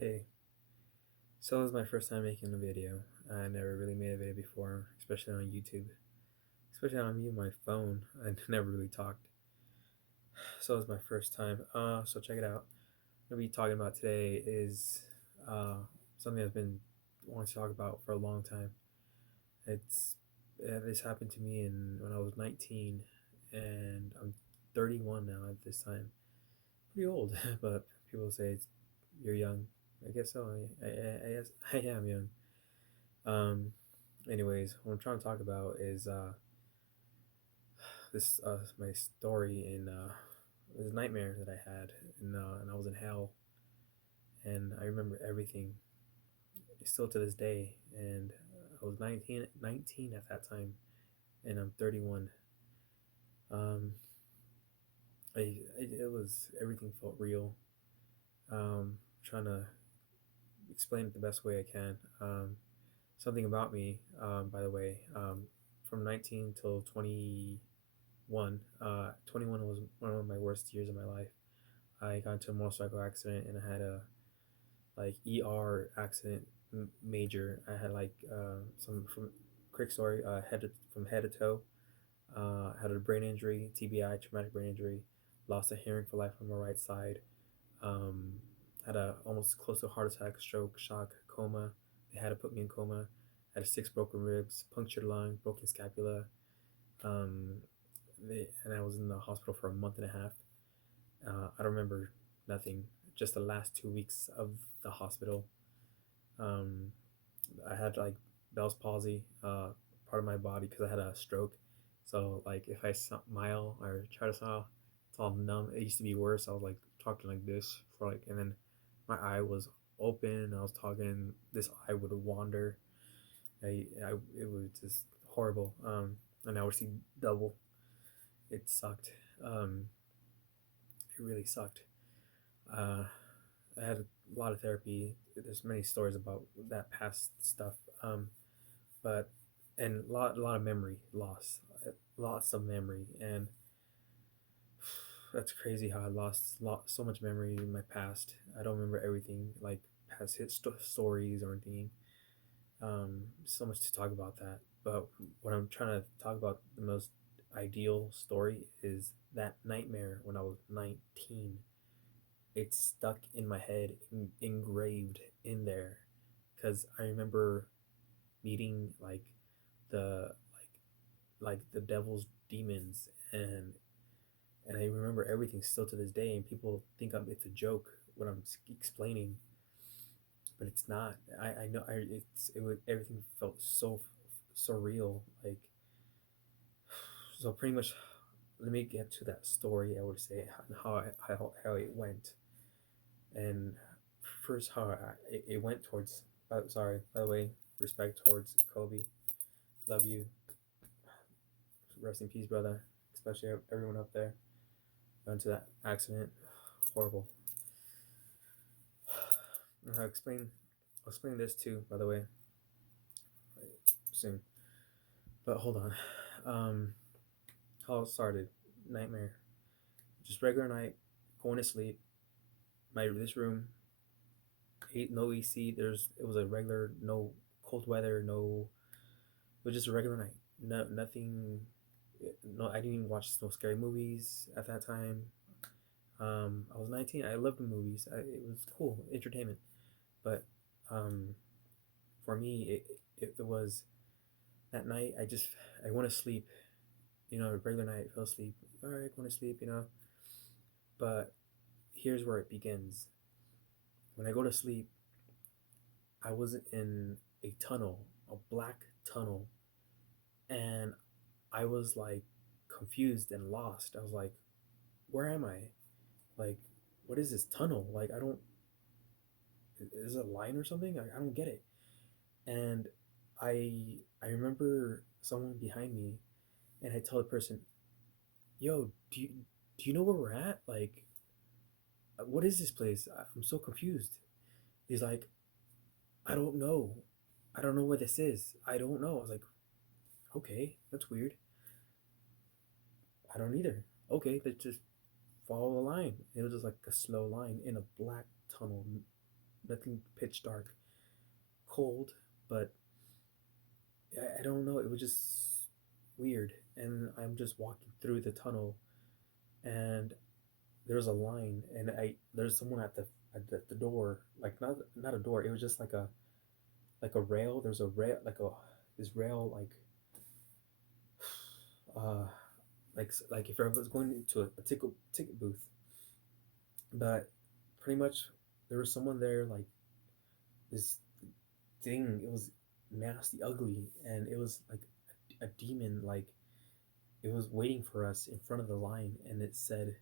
Hey, so this is my first time making a video. I never really made a video before, especially on YouTube. Especially on me, my phone. I never really talked. So it's my first time. So check it out. What we'll be talking about today is uh, something I've been wanting to talk about for a long time. It's this happened to me when I was 19, and I'm 31 now at this time. Pretty old, but people say you're young. I guess so. I guess I am young. Um, Anyways, what I'm trying to talk about is this my story in this nightmare that I had, and I was in hell, and I remember everything still to this day. And I was 19 at that time, and I'm 31. Um, it was everything felt real. Trying to explain it the best way I can. Something about me, by the way, from 19 till 21. 21 was one of my worst years of my life. I got into a motorcycle accident and I had a ER accident, major. I had some from quick story. From head to toe. Had a brain injury, TBI, traumatic brain injury. Lost a hearing for life on my right side. Um, had a almost close to a heart attack, stroke, shock, coma. They had to put me in coma. Had 6 broken ribs, punctured lung, broken scapula. Um, and I was in the hospital for a month and a half. I don't remember nothing, just the last 2 weeks of the hospital. Um, I had Bell's palsy, part of my body because I had a stroke. So like if I smile or try to smile, it's all numb. It used to be worse. I was like talking like this and then my eye was open. I was talking. This eye would wander. It was just horrible. And I would see double. It sucked. It really sucked. Uh, I had a lot of therapy. There's many stories about that past stuff. But and a lot of memory loss, lots of memory, and that's crazy how I so much memory in my past. I don't remember everything like past stories or anything. So much to talk about that. But what I'm trying to talk about, the most ideal story is that nightmare when I was 19. It's stuck in my head, engraved in there, because I remember meeting the the devil's demons, and I remember everything still to this day. And people think it's a joke when I'm explaining, but it's not. I know everything felt so surreal. So pretty much, let me get to that story. I would say how it went, and first how it went towards. Sorry, by the way, respect towards Kobe. Love you. Rest in peace, brother. Especially everyone up there. Got into that accident. Horrible. I'll explain this too, by the way, soon. But hold on. How it started. Nightmare. Just regular night. Going to sleep. This room. No AC. It was a regular, no cold weather. No. It was just a regular night. No, nothing. No, I didn't even watch no scary movies at that time. I was 19. I loved the movies. It was cool entertainment. But um, for me, it was that night. I went to sleep. A regular night, fell asleep. All right, going to sleep. But here's where it begins. When I go to sleep, I was in a tunnel, a black tunnel, and I was like confused and lost. I was like, where am I? Like, what is this tunnel? Like, I don't. Is it a line or something? I don't get it. And I I remember someone behind me, and I tell the person, "Yo, do you know where we're at? Like, what is this place? I'm so confused." He's like, "I don't know. I don't know where this is. I don't know." I was like, "Okay, that's weird. I don't either. Okay, let's just follow the line." It was just like a slow line in a black tunnel, nothing pitch dark, cold, but I don't know. It was just weird. And I'm just walking through the tunnel, and there's a line, and there's someone at the door, like not a door. It was just like a rail. There's a rail, like a this rail, uh like if I was going into a ticket booth, but pretty much there was someone there, like this thing. It was nasty, ugly, and it was like a demon. Like it was waiting for us in front of the line, and it said,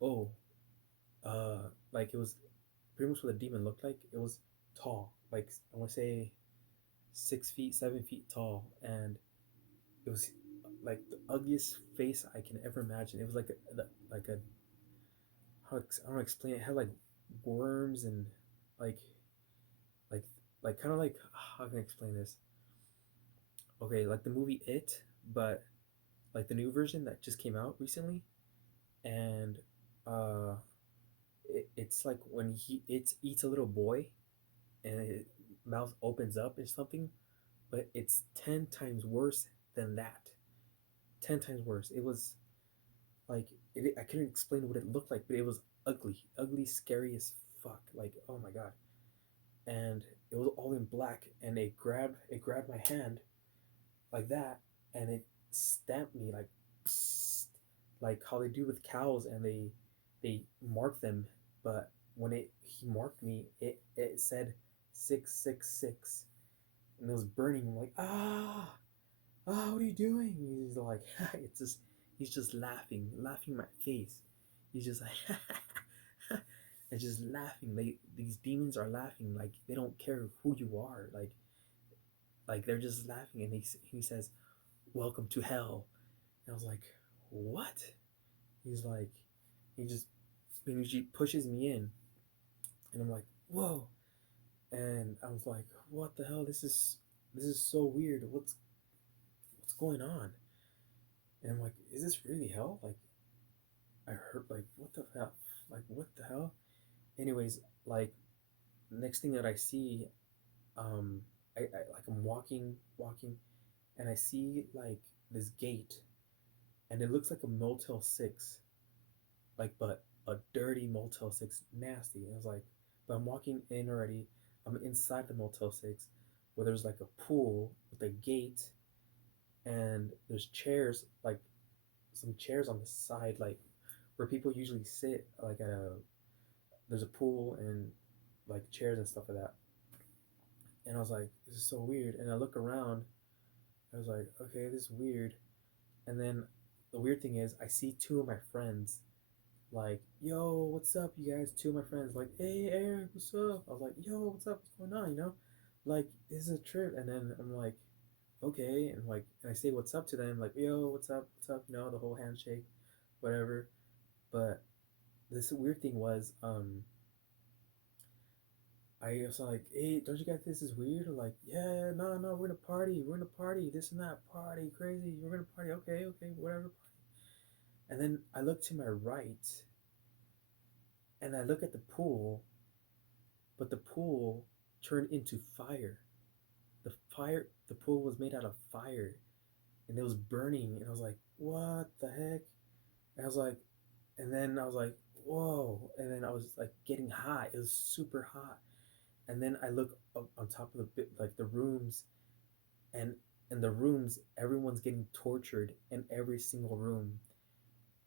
"Oh, like it was pretty much what the demon looked like. It was tall, like I want to say 6 feet, 7 feet tall, and it was like the ugliest face I can ever imagine. It was like a how I don't know, explain it. It had like worms and like like kind of like, how can I explain this? Okay, like the movie It, but like the new version that just came out recently, and uh, it's like when it eats a little boy, and his mouth opens up or something, but it's 10 times worse than that. 10 times worse. It was like I couldn't explain what it looked like, but it was ugly, ugly, scary as fuck. Like, oh my god. And it was all in black, and it grabbed my hand like that, and it stamped me like psst, like how they do with cows, and they mark them. But when it he marked me, it said 666, and it was burning. I'm like, what are you doing? He's like, it's just he's just laughing in my face. He's just like and just laughing. These demons are laughing, like they don't care who you are. Like they're just laughing, and he says, "Welcome to hell." And I was like, "What?" He's like, he just he pushes me in, and I'm like, "Whoa!" And I was like, "What the hell? This is so weird. What's going on?" And I'm like, "Is this really hell?" Like I heard, like, what the hell? Like what the hell? Anyways, like next thing that I see, I'm walking, and I see like this gate, and it looks like a Motel 6, like, but a dirty Motel 6, nasty. And I was like, but I'm walking in already. I'm inside the Motel 6, where there's like a pool with a gate, and there's chairs, like some chairs on the side, like where people usually sit, like at a there's a pool and like chairs and stuff like that. And I was like, this is so weird. And I look around. I was like, okay, this is weird. And then the weird thing is, I see two of my friends, like, yo, what's up, you guys? Two of my friends, like, hey, Eric, what's up? I was like, yo, what's up? What's going on? Like, this is a trip. And then I'm like, okay. And I say what's up to them, like, yo, what's up? What's up? The whole handshake, whatever. But this weird thing was, I was like, hey, don't you guys think this is weird? Or like, yeah, no, no, we're gonna party, this and that, party, crazy, we're gonna party, okay, okay, whatever. And then I look to my right, and I look at the pool, but the pool turned into fire. The pool was made out of fire, and it was burning, and I was like, what the heck? And I was like, and then I was like, whoa, and then I was like getting hot. It was super hot. And then I look up on top of like the rooms, and in the rooms everyone's getting tortured in every single room.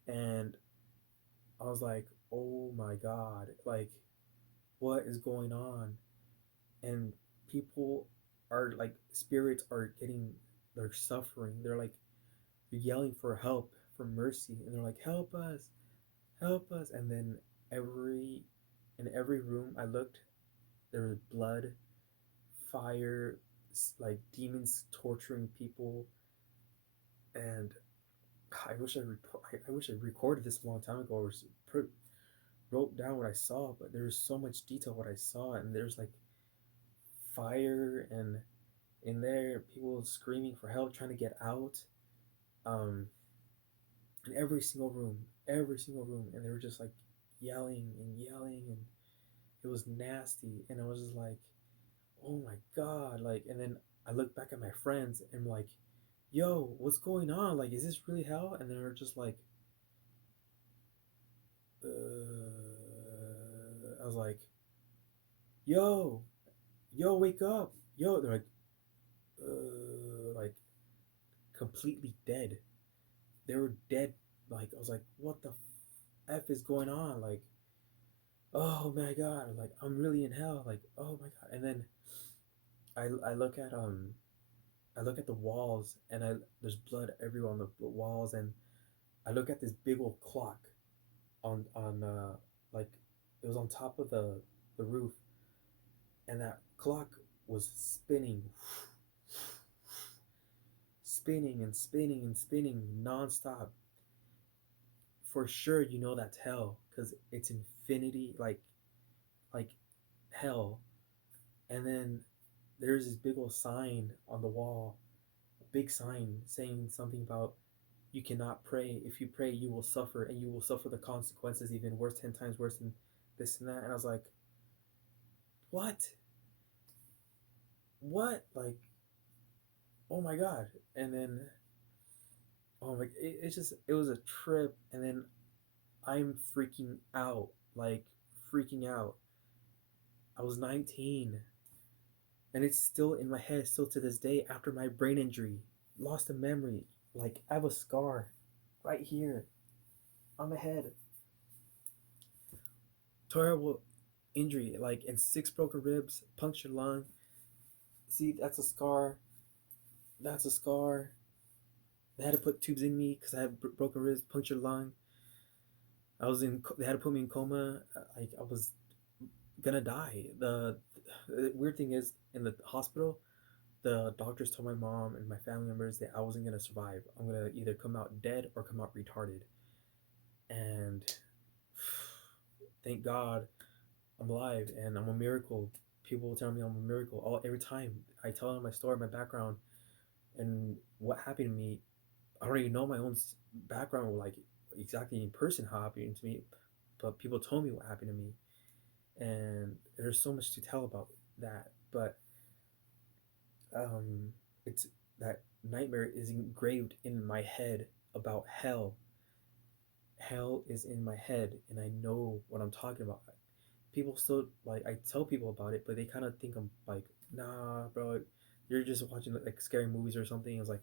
And I was like, oh my god, like what is going on? And people are like, spirits are getting, they're suffering, they're like yelling for help, for mercy, and they're like, help us, help us. And then every in every room I looked, there was blood, fire, like demons torturing people. And I wish I recorded this a long time ago, or wrote down what I saw. But there's so much detail what I saw, and there's like fire, and in there people screaming for help, trying to get out. Um, in every single room, and they were just like yelling and yelling, and It was nasty, and I was just like, oh my god, like, and then I look back at my friends and I'm like, yo, what's going on? Like, is this really hell? And they're just like, I was like, yo, yo, wake up, yo. They're like completely dead. They were dead. Like, I was like, what the f is going on? Like, oh my god, like I'm really in hell. Like, oh my god. And then I look at I look at the walls, and I there's blood everywhere on the walls, and I look at this big old clock on like it was on top of the roof, and that clock was spinning, spinning and spinning and spinning nonstop. For sure, you know that's hell because it's infinity, like hell. And then there's this big old sign on the wall, a big sign saying something about you cannot pray. If you pray, you will suffer, and you will suffer the consequences even worse, 10 times worse than this and that. And I was like, what? What? Like, oh my god. And then, oh my, it's just, it was a trip. And then I'm freaking out, like, freaking out. I was 19, and it's still in my head, still to this day, after my brain injury, lost a memory. Like, I have a scar right here on my head. Terrible injury, like, and 6 broken ribs, punctured lung. See, that's a scar. That's a scar. They had to put tubes in me because I had broken ribs, punctured lung. I was in. They had to put me in coma. Like, I was gonna die. The weird thing is, in the hospital, the doctors told my mom and my family members that I wasn't gonna survive. I'm gonna either come out dead or come out retarded. And thank God I'm alive and I'm a miracle. People will tell me I'm a miracle all every time I tell them my story, my background, and what happened to me. I don't even know my own background, like exactly in person how it happened to me, but people told me what happened to me, and there's so much to tell about that. But um, it's that nightmare is engraved in my head about hell. Hell is in my head, and I know what I'm talking about. People still like I tell people about it, but they kind of think I'm like, nah, bro, you're just watching like scary movies or something. I was like,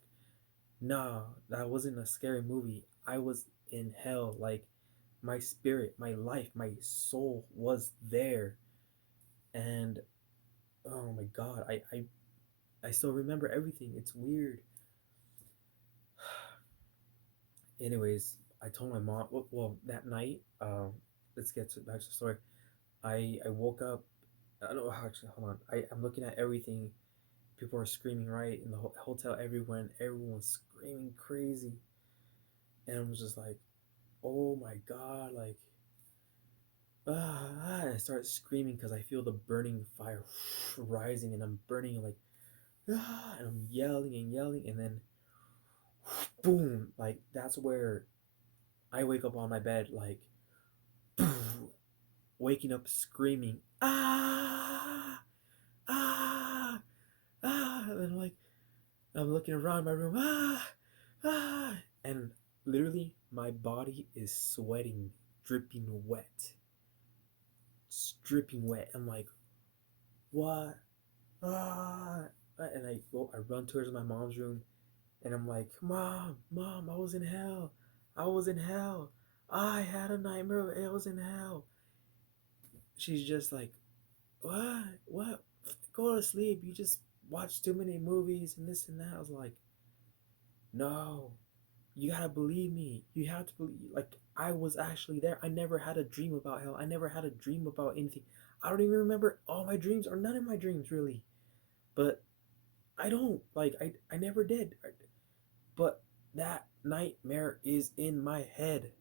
nah, that wasn't a scary movie. I was in hell. Like, my spirit, my life, my soul was there, and oh my god, I still remember everything. It's weird. Anyways, I told my mom. Well, that night, let's get back to the story. I woke up. I don't know how actually. Hold on. I'm looking at everything. People are screaming right in the hotel. Everyone's screaming crazy, and I was just like, oh my god, like and I start screaming because I feel the burning fire rising, and I'm burning like and I'm yelling and yelling, and then boom, like that's where I wake up on my bed, like waking up screaming ah and then I'm looking around my room and literally my body is sweating, dripping wet, dripping wet. I'm like, what? ah and I run towards my mom's room, and I'm like, mom, I was in hell. I was in hell. I had a nightmare. I was in hell. She's just like, what? Go to sleep. You just watch too many movies and this and that. I was like, no, you gotta believe me. You have to believe. Like, I was actually there. I never had a dream about hell. I never had a dream about anything. I don't even remember all my dreams or none of my dreams really. But I don't like. I never did. But that nightmare is in my head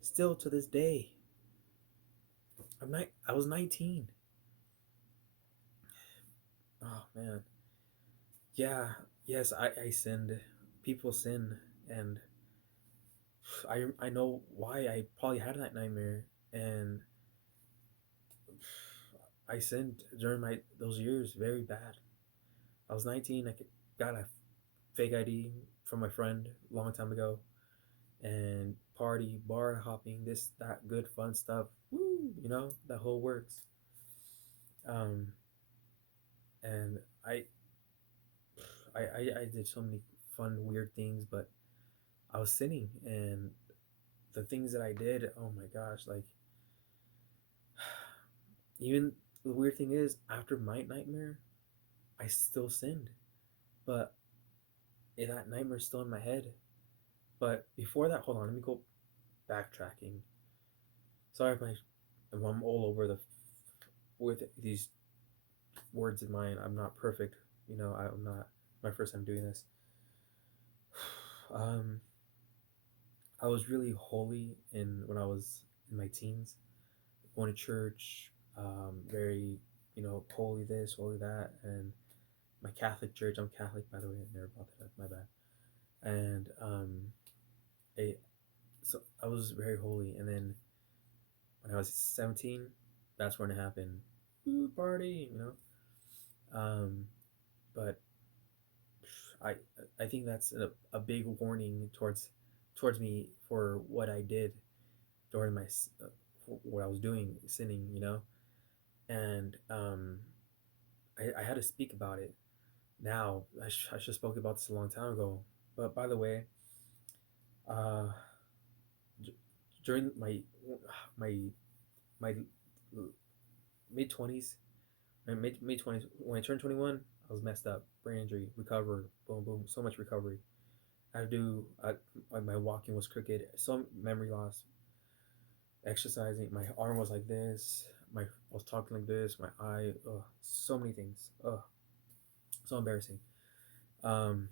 still to this day. I was 19. Oh man. Yeah. Yes, I sinned. People sin, and I know why I probably had that nightmare, and I sinned during my those years very bad. I was 19. Got a fake ID from my friend a long time ago, and party, bar hopping, this that good fun stuff. Woo, that whole works. Um, and I did so many fun weird things, but I was sinning, and the things that I did, oh my gosh, like even the weird thing is after my nightmare, I still sinned, but that nightmare's still in my head. But before that, hold on, let me go backtracking. Sorry if I'm all over the with these words in mind. I'm not perfect. I'm not my first time doing this. Um, I was really holy in when I was in my teens, going to church, very holy this, holy that, and my Catholic church. I'm Catholic, by the way. I never brought that up. My bad. And I so I was very holy, and then when I was 17, that's when it happened. Ooh, party. Um, but I I think that's a big warning towards me for what I did during my what I was doing, sinning. And I had to speak about it. Now I should have spoke about this a long time ago. But by the way, uh, during my my mid 20s, mid 20s, when I turned 21, I was messed up, brain injury, recover, boom boom, so much recovery. I had to do my walking was crooked, some memory loss, exercising. My arm was like this. I was talking like this. My eye, so many things. So embarrassing. Um,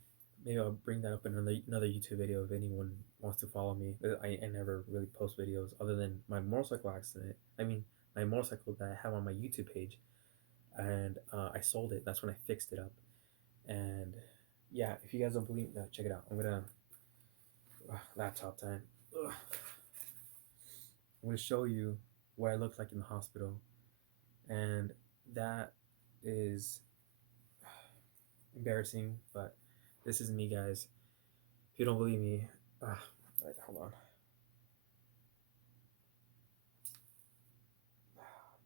Maybe I'll bring that up in another YouTube video if anyone wants to follow me. I never really post videos other than my motorcycle accident. I mean, my motorcycle that I have on my YouTube page, and I sold it. That's when I fixed it up. And yeah, if you guys don't believe me, check it out. I'm gonna laptop time. Ugh. I'm gonna show you what I looked like in the hospital, and that is embarrassing. But this is me, guys. If you don't believe me, right, hold on.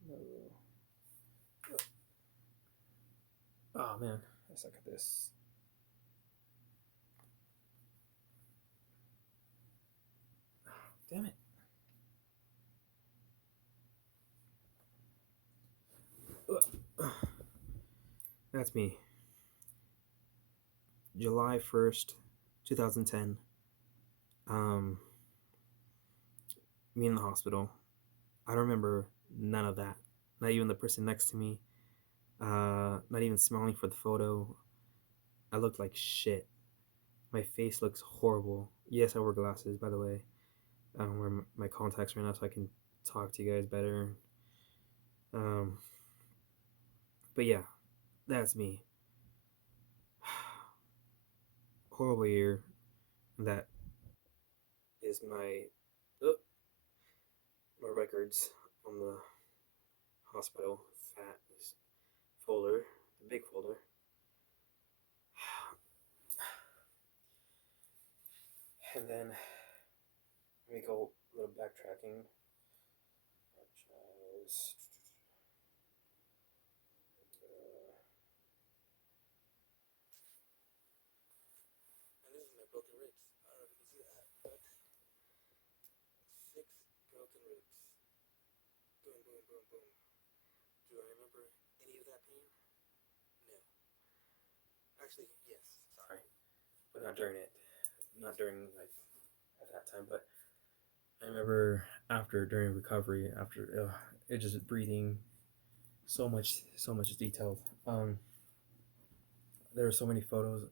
No. Oh man, I suck at this. Damn it. That's me. July 1st, 2010. Um, Me in the hospital. I don't remember none of that. Not even the person next to me. Not even smiling for the photo. I looked like shit. My face looks horrible. Yes, I wear glasses, by the way. I don't wear my contacts right now so I can talk to you guys better. Um, but yeah, that's me. Horrible year. That is my records on the hospital fat folder, the big folder. And then let me go a little backtracking. And this is my broken ribs. I don't know if you can see that, but 6 broken ribs. Boom, boom, boom, boom. Do I remember any of that pain? No. Actually, yes. Sorry, but not during it. Not during like at that time, but I remember during recovery, after it just breathing, so much detail. There were so many photos,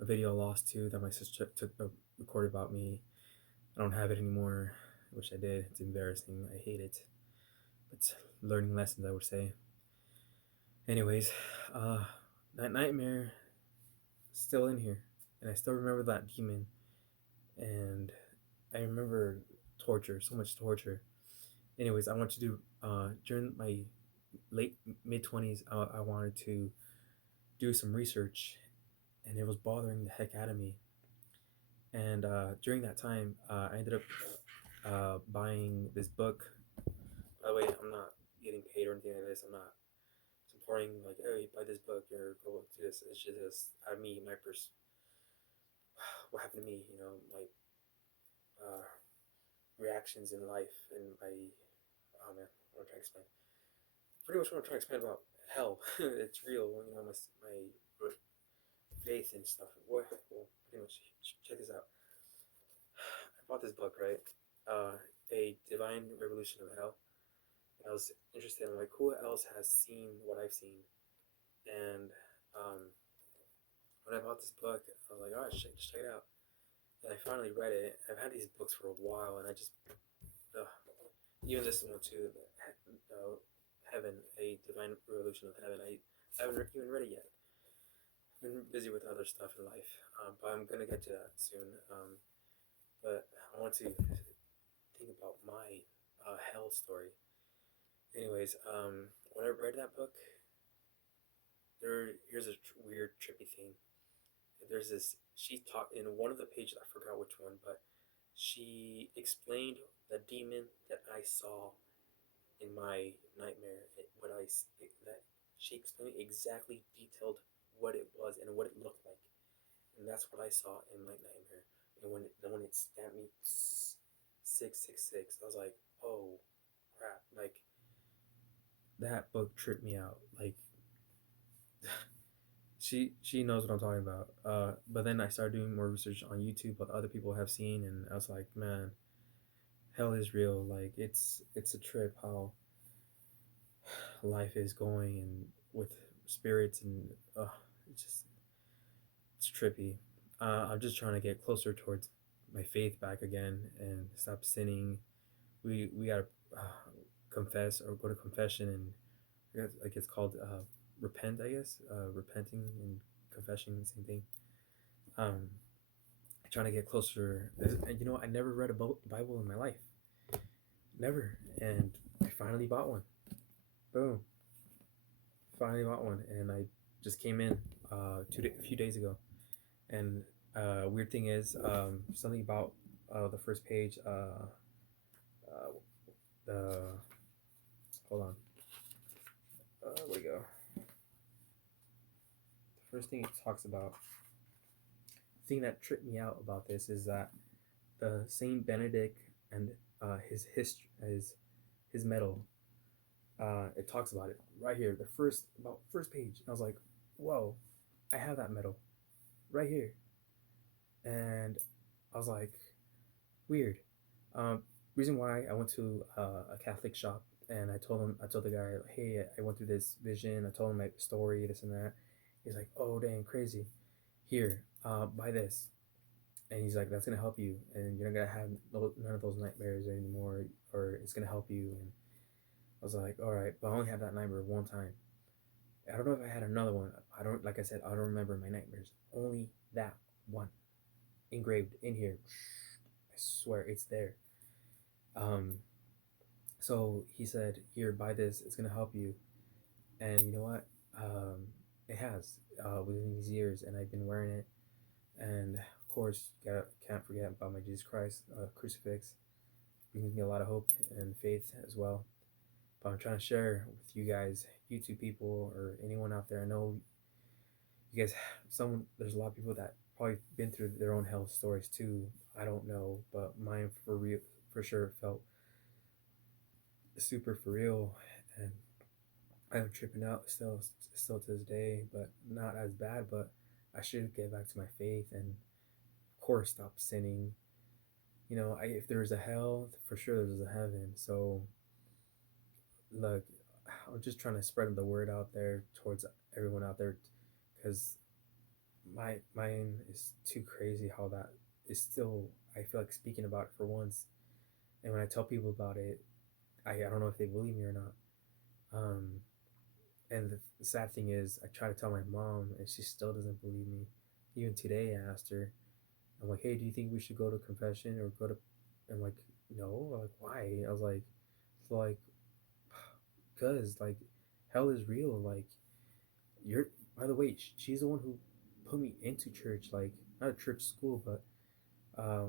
a video lost too that my sister took recorded about me. I don't have it anymore. I wish I did. It's embarrassing. I hate it. But learning lessons, I would say. Anyways, that nightmare still in here, and I still remember that demon, and I remember torture, so much torture. Anyways, I want to do during my late mid 20s, I wanted to do some research, and it was bothering the heck out of me. And during that time, I ended up buying this book. By the way, I'm not getting paid or anything like this. I'm not supporting like, hey, buy this book or go do this. It's just out of me, what happened to me, like uh, reactions in life and my, oh man, what I'm trying to explain. Pretty much what I'm trying to explain about hell. It's real, my faith and stuff. Well, pretty much, check this out. I bought this book, right? A Divine Revolution of Hell. And I was interested in like who else has seen what I've seen. And when I bought this book, I was like, all right, just check it out. And I finally read it. I've had these books for a while, and I just uh, even this one too, Heaven, A Divine Revolution of Heaven. I haven't even read it yet. I've been busy with other stuff in life, but I'm gonna get to that soon. But I want to think about my hell story. Anyways, when I read that book, here's a weird trippy thing. There's this, she talked in one of the pages, I forgot which one, but she explained the demon that I saw in my nightmare. What I that she explained exactly detailed what it was and what it looked like, and that's what I saw in my nightmare. And when it stamped me 666, I was like, oh crap! Like that book tripped me out. Like she knows what I'm talking about. But then I started doing more research on YouTube, what other people have seen, and I was like, man, hell is real. Like it's a trip how life is going and with spirits and it's just it's trippy. I'm just trying to get closer towards my faith back again and stop sinning. We gotta confess or go to confession and like it's called repent. I guess repenting and confession, the same thing. Um, trying to get closer. And I never read a Bible in my life, never. And I finally bought one. Boom, finally bought one, and I just came in a few days ago. And weird thing is, something about the first page. The hold on. Where we go? The first thing it talks about. The thing that tripped me out about this is that the Saint Benedict and his history, his medal. It talks about it right here. The first page. I was like, whoa, I have that medal right here, and I was like, weird. Um, Reason why I went to a Catholic shop and I told the guy, hey, I went through this vision. I told him my story, this and that. He's like, oh, dang, crazy. Here, buy this. And he's like, that's gonna help you, and you're not gonna have none of those nightmares anymore, or it's gonna help you. And I was like, all right, but I only had that nightmare one time. I don't know if I had another one. I don't, like I said, I don't remember my nightmares. Only that one engraved in here. I swear it's there. Um, so he said, "Here, buy this. It's gonna help you." And you know what? It has within these years, and I've been wearing it. And of course, can't forget about my Jesus Christ crucifix. It gives me a lot of hope and faith as well. But I'm trying to share with you guys, YouTube people, or anyone out there. I know you guys, there's a lot of people that probably been through their own hell stories too. I don't know, but mine for real, for sure felt super for real, and I'm tripping out still to this day, but not as bad. But I should get back to my faith and, of course, stop sinning. If there's a hell, for sure there's a heaven. So, look, I'm just trying to spread the word out there towards everyone out there, because mine is too crazy how that is still. I feel like speaking about it for once, and when I tell people about it, I don't know if they believe me or not. Um, and the sad thing is, I try to tell my mom, and she still doesn't believe me. Even today, I asked her, I'm like, hey, do you think we should go to confession or go to? I'm like, no. I'm like, why? I was like, cause like hell is real. Like, you're, by the way, she's the one who put me into church, like, not a church school, but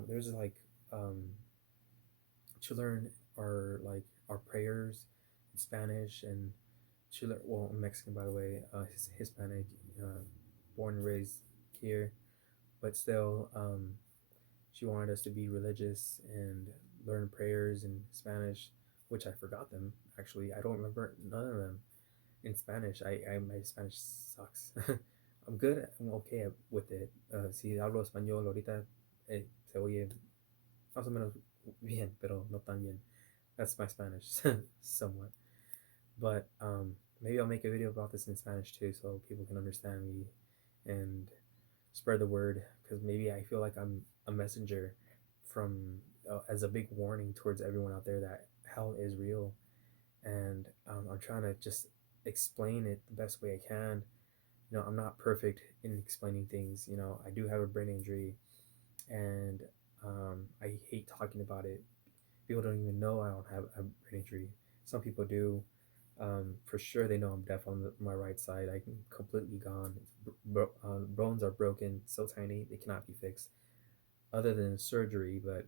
there's like, um, to learn our, like, our prayers in Spanish. And she learned, well, I'm Mexican, by the way, Hispanic, uh, born and raised here, but still, she wanted us to be religious and learn prayers in Spanish, which I forgot them. Actually, I don't remember none of them in Spanish. My Spanish sucks. I'm good. I'm okay with it. Si hablo español ahorita, se oye más o menos bien, pero no tan bien. That's my Spanish, somewhat. But maybe I'll make a video about this in Spanish too, so people can understand me and spread the word. Because maybe I feel like I'm a messenger from, as a big warning towards everyone out there that hell is real, and I'm trying to just explain it the best way I can. I'm not perfect in explaining things. I do have a brain injury, and I hate talking about it. People don't even know I don't have a brain injury. Some people do. For sure, they know I'm deaf on my right side. I'm completely gone. Bones are broken, so tiny they cannot be fixed, other than surgery. But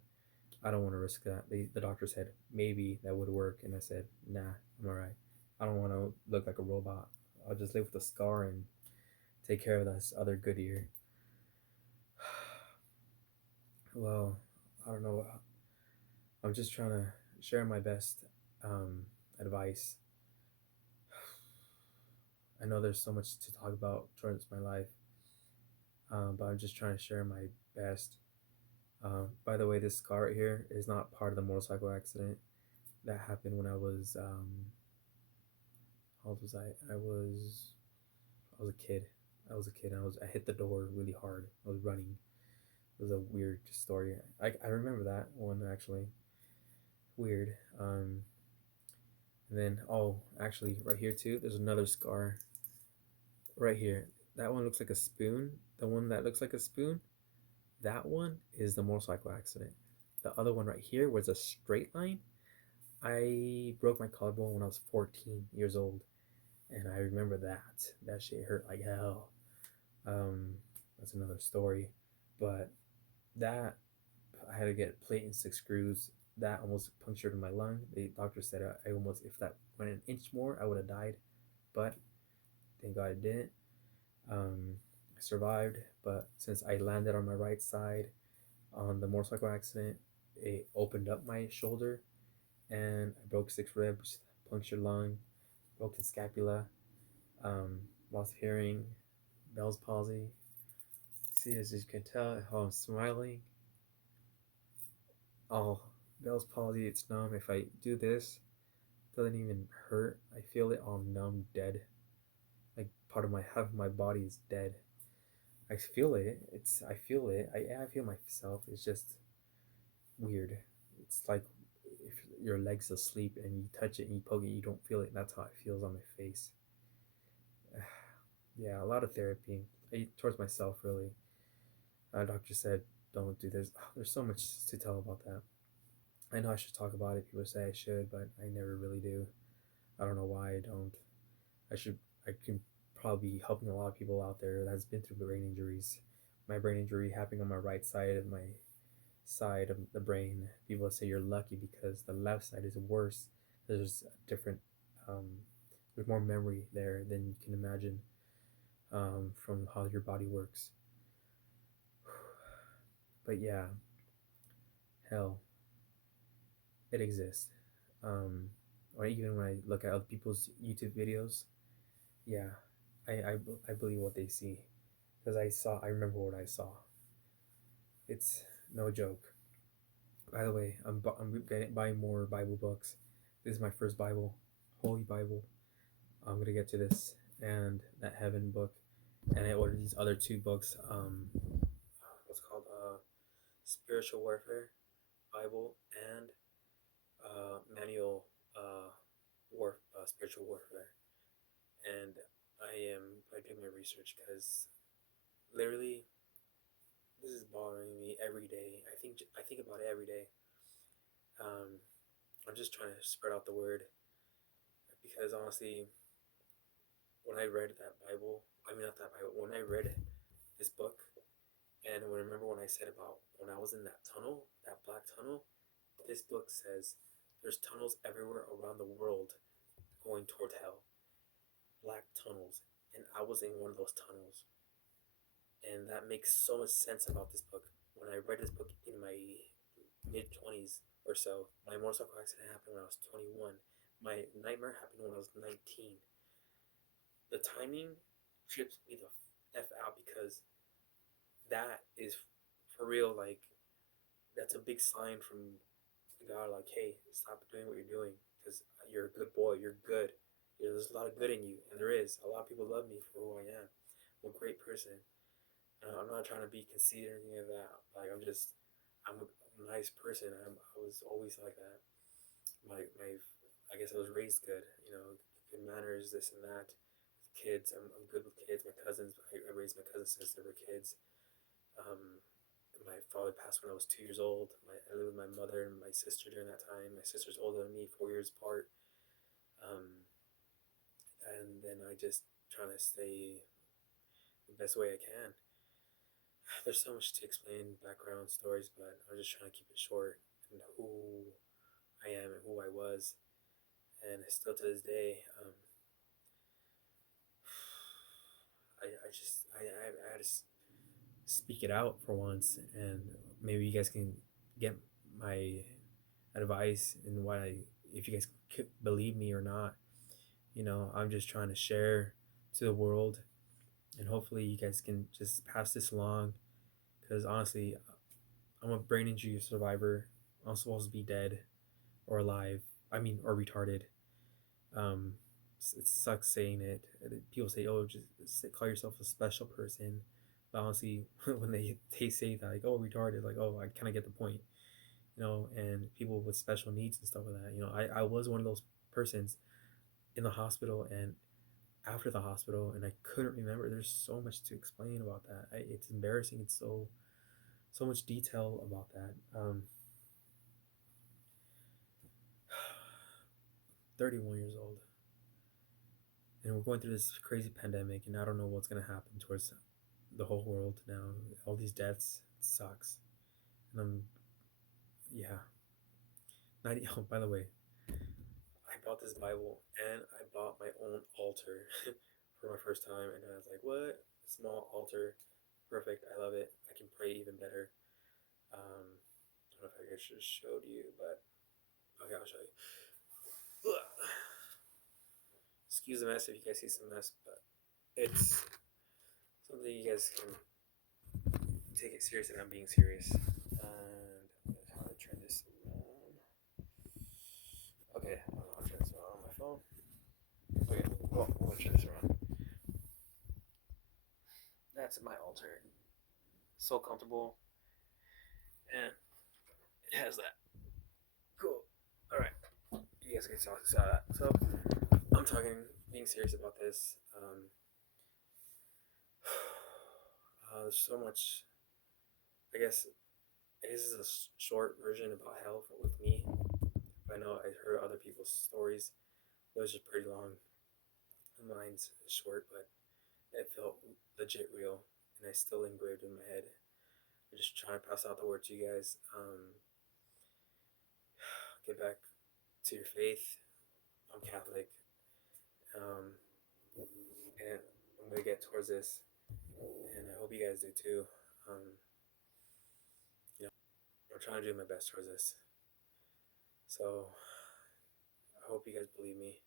I don't want to risk that. The doctor said maybe that would work, and I said, nah, I'm all right. I don't want to look like a robot. I'll just live with a scar and take care of this other good ear. Well, I don't know. I'm just trying to share my best advice. I know there's so much to talk about towards my life, but I'm just trying to share my best. By the way, this scar right here is not part of the motorcycle accident that happened when I was how old was I? I was a kid. I hit the door really hard. I was running. It was a weird story. I remember that one actually. Weird. And then, oh, actually, right here too. There's another scar right here. That one looks like a spoon. The one that looks like a spoon, that one is the motorcycle accident. The other one right here was a straight line. I broke my collarbone when I was 14 years old, and I remember that. That shit hurt like hell. Um, that's another story, but that I had to get plate and 6 screws. That almost punctured my lung. The doctor said I almost, if that went an inch more, I would have died, but thank God it didn't. I survived, but since I landed on my right side on the motorcycle accident, it opened up my shoulder, and I broke 6 ribs, punctured lung, broken scapula, um, lost hearing, Bell's palsy. See, as you can tell, how I'm smiling. Oh, Bell's palsy, it's numb. If I do this, it doesn't even hurt. I feel it all numb, dead. Like part of my half of my body is dead. I feel it. I feel it. I feel myself. It's just weird. It's like if your leg's asleep and you touch it and you poke it, you don't feel it. That's how it feels on my face. Yeah, a lot of therapy towards myself, really. Doctor said, don't do this. Oh, there's so much to tell about that. I know I should talk about it. People say I should, but I never really do. I don't know why I don't. I should. I can probably be helping a lot of people out there that's been through brain injuries. My brain injury happening on my right side of my side of the brain. People say you're lucky because the left side is worse. There's a different. There's more memory there than you can imagine, from how your body works. But yeah, hell, it exists. Or even when I look at other people's YouTube videos, yeah, I believe what they see, because I remember what I saw. It's no joke. By the way, I'm buying more Bible books. This is my first Bible, Holy Bible. I'm gonna get to this and that Heaven book, and I ordered these other 2 books. What's called Spiritual Warfare Bible, and Manual Spiritual Warfare. And I do my research because literally this is bothering me every day. I think about it every day. I'm just trying to spread out the word, because honestly, when I read that Bible, I mean not that Bible, when I read this book, and remember when I said about when I was in that tunnel, that black tunnel, this book says there's tunnels everywhere around the world going toward hell, black tunnels, and I was in one of those tunnels, and that makes so much sense about this book. When I read this book in my mid 20s or so, my motorcycle accident happened when I was 21. My nightmare happened when I was 19. The timing trips me the f out because that is for real. Like that's a big sign from God. Like, hey, stop doing what you're doing because you're a good boy. You're good. There's a lot of good in you, and there is. A lot of people love me for who I am. I'm a great person. I'm not trying to be conceited or anything like that. Like I'm a nice person. I was always like that. My, I guess I was raised good. Good manners, this and that. Kids, I'm good with kids. My cousins, I raised my cousins since they were kids. Um, my father passed when I was 2 years old. I lived with my mother and my sister during that time. My sister's older than me, 4 years apart. Um, and then I just trying to stay the best way I can. There's so much to explain, background stories, but I'm just trying to keep it short and who I am and who I was, and still to this day, I had to speak it out for once, and maybe you guys can get my advice and what I, if you guys could believe me or not. I'm just trying to share to the world, and hopefully you guys can just pass this along. Because honestly, I'm a brain injury survivor. I'm supposed to be dead or alive. I mean, or retarded. Um, it sucks saying it. People say, "Oh, just call yourself a special person." But honestly, when they say that, like, "Oh, retarded," like, "Oh, I kind of get the point." And people with special needs and stuff like that. I was one of those persons in the hospital and after the hospital, and I couldn't remember. There's so much to explain about that. It's embarrassing. It's so much detail about that. 31 years old, and we're going through this crazy pandemic, and I don't know what's gonna happen towards the whole world now. All these deaths, it sucks. And yeah. Not oh, by the way, I bought this Bible and I bought my own altar for my first time, and I was like, what? Small altar, perfect. I love it. I can pray even better. I don't know if I just showed you, but okay, I'll show you. Excuse the mess if you guys see some mess, but it's something you guys can take it serious, and I'm being serious. And how to turn this around? Okay, I'll turn this around on my phone. Okay, well, I'm gonna turn this around. That's my altar. So comfortable, and it has that. Cool. All right, you guys can saw that. So I'm talking, being serious about this. There's so much. I guess this is a short version about hell with me. I know I heard other people's stories. Those are pretty long. Mine's short, but it felt legit real, and I still engraved in my head. I'm just trying to pass out the word to you guys. Get back to your faith. I'm Catholic, um, and I'm gonna get towards this, and I hope you guys do too. Um, I'm trying to do my best towards this, so I hope you guys believe me.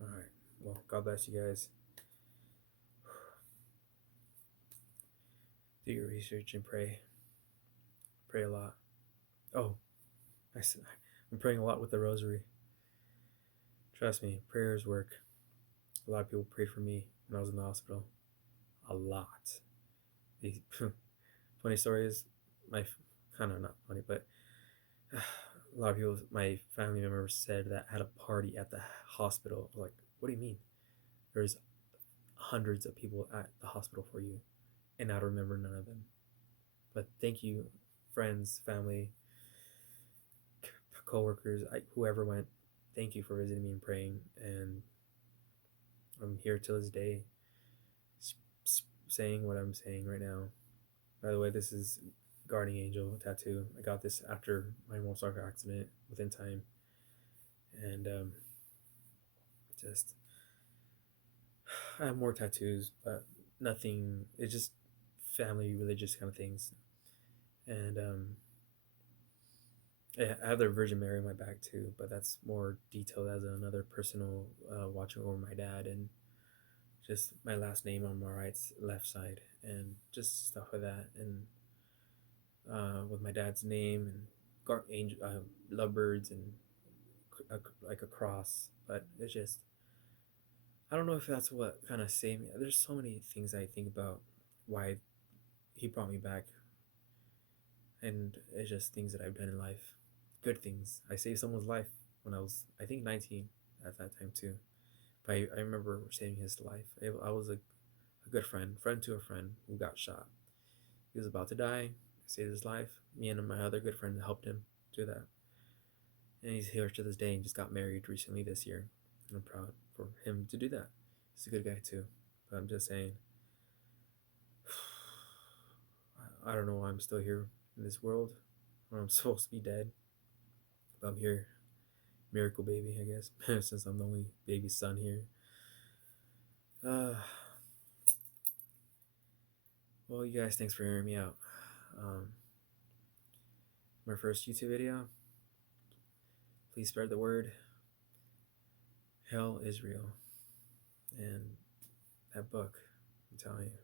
All right. Well, God bless you guys. Do your research and pray. Pray a lot. Oh, I'm praying a lot with the rosary. Trust me, prayers work. A lot of people prayed for me when I was in the hospital. A lot. The funny story is, my kind of not funny, but a lot of people, my family members said that had a party at the hospital. Like, what do you mean? There's hundreds of people at the hospital for you, and I don't remember none of them. But thank you, friends, family, coworkers, whoever went. thank you for visiting me and praying. And I'm here till this day, saying what I'm saying right now. By the way, this is Guardian Angel tattoo. I got this after my motorcycle accident within time, and just I have more tattoos, but nothing. It's just family, religious kind of things, and I have the Virgin Mary on my back too, but that's more detailed as another personal watching over my dad, and just my last name on my left side, and just stuff like that, and with my dad's name and angel, lovebirds, and like a cross. But it's just I don't know if that's what kind of saved me. There's so many things I think about why he brought me back, and it's just things that I've done in life, good things. I saved someone's life when I was, I think, 19 at that time too. But I remember saving his life. I was a good friend to a friend who got shot. He was about to die. I saved his life. Me and my other good friend helped him do that. And he's here to this day and just got married recently this year. And I'm proud for him to do that. He's a good guy too. But I'm just saying, I don't know why I'm still here in this world when I'm supposed to be dead. But I'm here. Miracle baby, I guess, since I'm the only baby son here. Well, you guys, thanks for hearing me out. My first YouTube video. Please spread the word. Hell is real. And that book, I'm telling you,